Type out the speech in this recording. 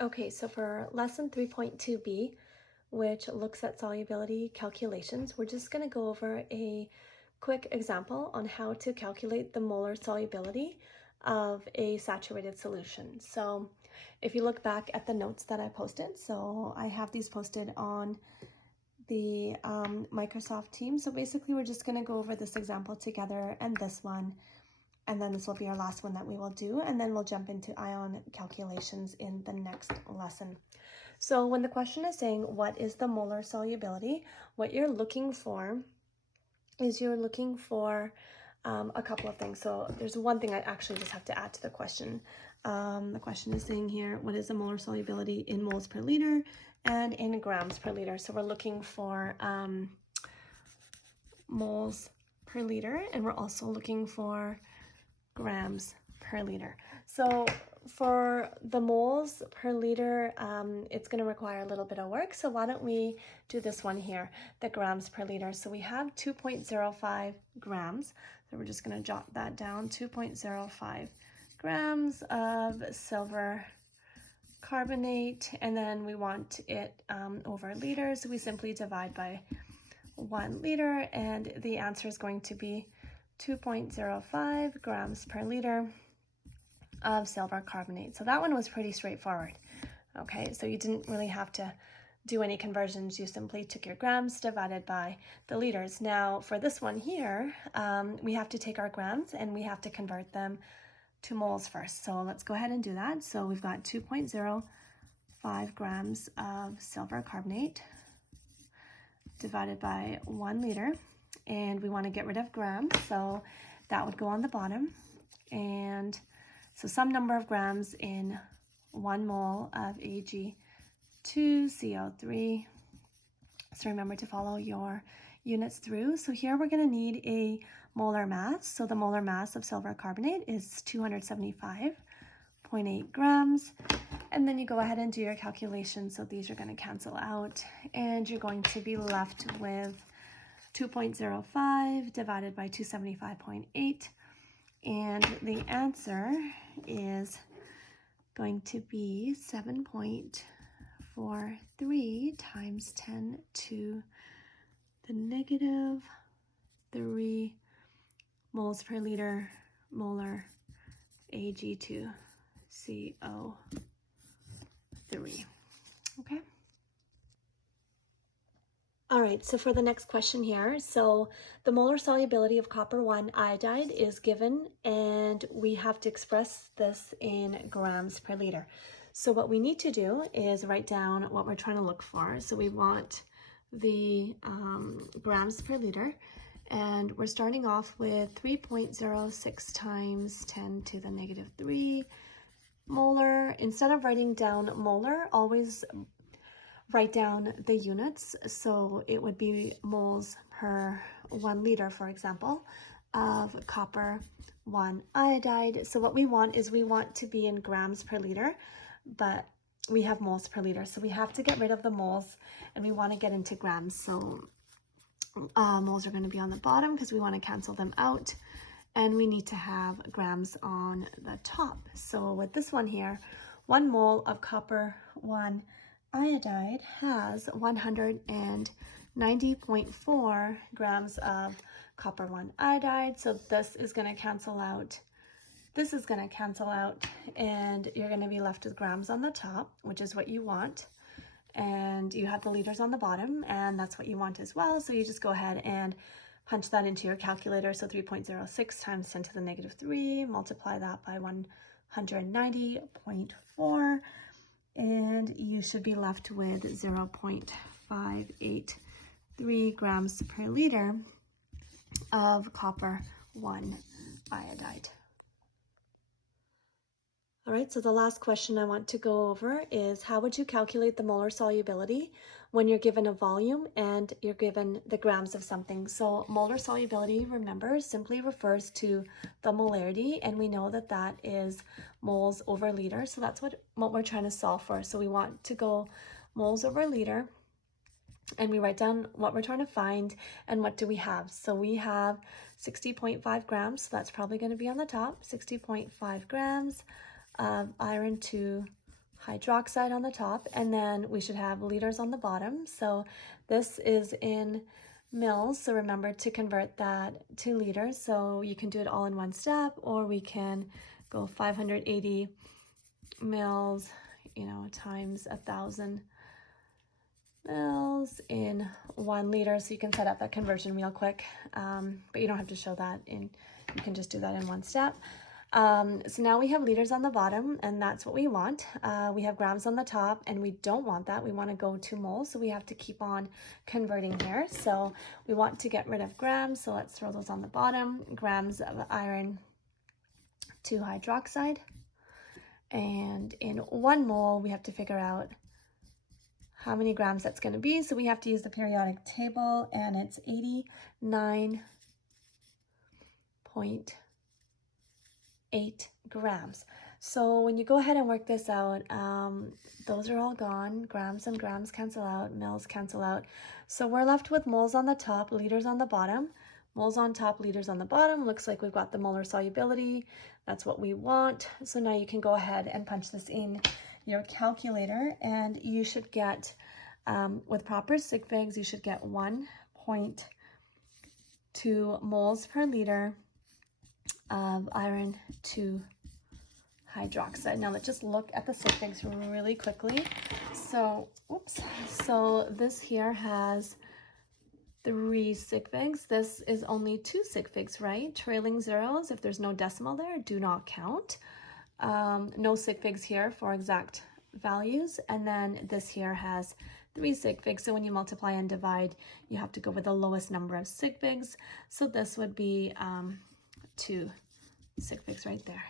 Okay, so for lesson 3.2b, which looks at solubility calculations, we're just going to go over a quick example on how to calculate the molar solubility of a saturated solution. So if you look back at the notes that I posted, so I have these posted on the Microsoft Teams. So basically we're just going to go over this example together and this one, and then this will be our last one that we will do, and then we'll jump into ion calculations in the next lesson. So when the question is saying what is the molar solubility, what you're looking for is you're looking for a couple of things. So there's one thing I actually just have to add to the question. The question is saying here, what is the molar solubility in moles per liter and in grams per liter? So we're looking for moles per liter, and we're also looking for grams per liter. So for the moles per liter, it's going to require a little bit of work. So why don't we do this one here, the grams per liter. So we have 2.05 grams. So we're just going to jot that down, 2.05 grams of silver carbonate. And then we want it over liters. So we simply divide by 1 liter, and the answer is going to be 2.05 grams per liter of silver carbonate. So that one was pretty straightforward. Okay, so you didn't really have to do any conversions. You simply took your grams divided by the liters. Now for this one here, we have to take our grams and we have to convert them to moles first. So let's go ahead and do that. So we've got 2.05 grams of silver carbonate divided by 1 liter. And we want to get rid of grams, so that would go on the bottom. And so some number of grams in 1 mole of Ag2CO3. So remember to follow your units through. So here we're going to need a molar mass. So the molar mass of silver carbonate is 275.8 grams. And then you go ahead and do your calculations. So these are going to cancel out, and you're going to be left with 2.05 divided by 275.8, and the answer is going to be 7.43 times 10 to the negative 3 moles per liter molar Ag2CO3. Okay. All right, so for the next question here, so the molar solubility of copper 1 iodide is given, and we have to express this in grams per liter. So what we need to do is write down what we're trying to look for. So we want the grams per liter, and we're starting off with 3.06 times 10 to the negative 3 molar. Instead of writing down molar, always write down the units. So it would be moles per 1 liter, for example, of copper 1 iodide. So what we want is we want to be in grams per liter, but we have moles per liter. So we have to get rid of the moles, and we want to get into grams. So moles are going to be on the bottom because we want to cancel them out, and we need to have grams on the top. So with this one here, 1 mole of copper 1 iodide has 190.4 grams of copper 1 iodide. So this is going to cancel out. This is going to cancel out, and you're going to be left with grams on the top, which is what you want. And you have the liters on the bottom, and that's what you want as well. So you just go ahead and punch that into your calculator. So 3.06 times 10 to the negative 3, multiply that by 190.4. and you should be left with 0.583 grams per liter of copper 1 iodide. All right, so the last question I want to go over is, how would you calculate the molar solubility when you're given a volume and you're given the grams of something? So molar solubility, remember, simply refers to the molarity, and we know that that is moles over liter. So that's what we're trying to solve for. So we want to go moles over liter, and we write down what we're trying to find and what do we have. So we have 60.5 grams, so that's probably going to be on the top, 60.5 grams of iron 2 hydroxide on the top, and then we should have liters on the bottom. So this is in mils, so remember to convert that to liters. So you can do it all in one step, or we can go 580 mils, you know, times 1,000 mils in 1 liter. So you can set up that conversion real quick, but you don't have to show that in, you can just do that in one step. So now we have liters on the bottom, and that's what we want. We have grams on the top, and we don't want that. We want to go to moles, so we have to keep on converting here. So we want to get rid of grams, so let's throw those on the bottom. Grams of iron to hydroxide. And in 1 mole, we have to figure out how many grams that's going to be. So we have to use the periodic table, and it's 89.8 grams. So when you go ahead and work this out, those are all gone. Grams and grams cancel out, mils cancel out. So we're left with moles on the top, liters on the bottom. Moles on top, liters on the bottom. Looks like we've got the molar solubility. That's what we want. So now you can go ahead and punch this in your calculator, and you should get, with proper sig figs, you should get 1.2 moles per liter of iron to hydroxide. Now let's just look at the sig figs really quickly. So, oops. So this here has 3 sig figs. This is only 2 sig figs, right? Trailing zeros, if there's no decimal there, do not count. No sig figs here for exact values. And then this here has 3 sig figs. So when you multiply and divide, you have to go with the lowest number of sig figs. So this would be 2 sig figs right there.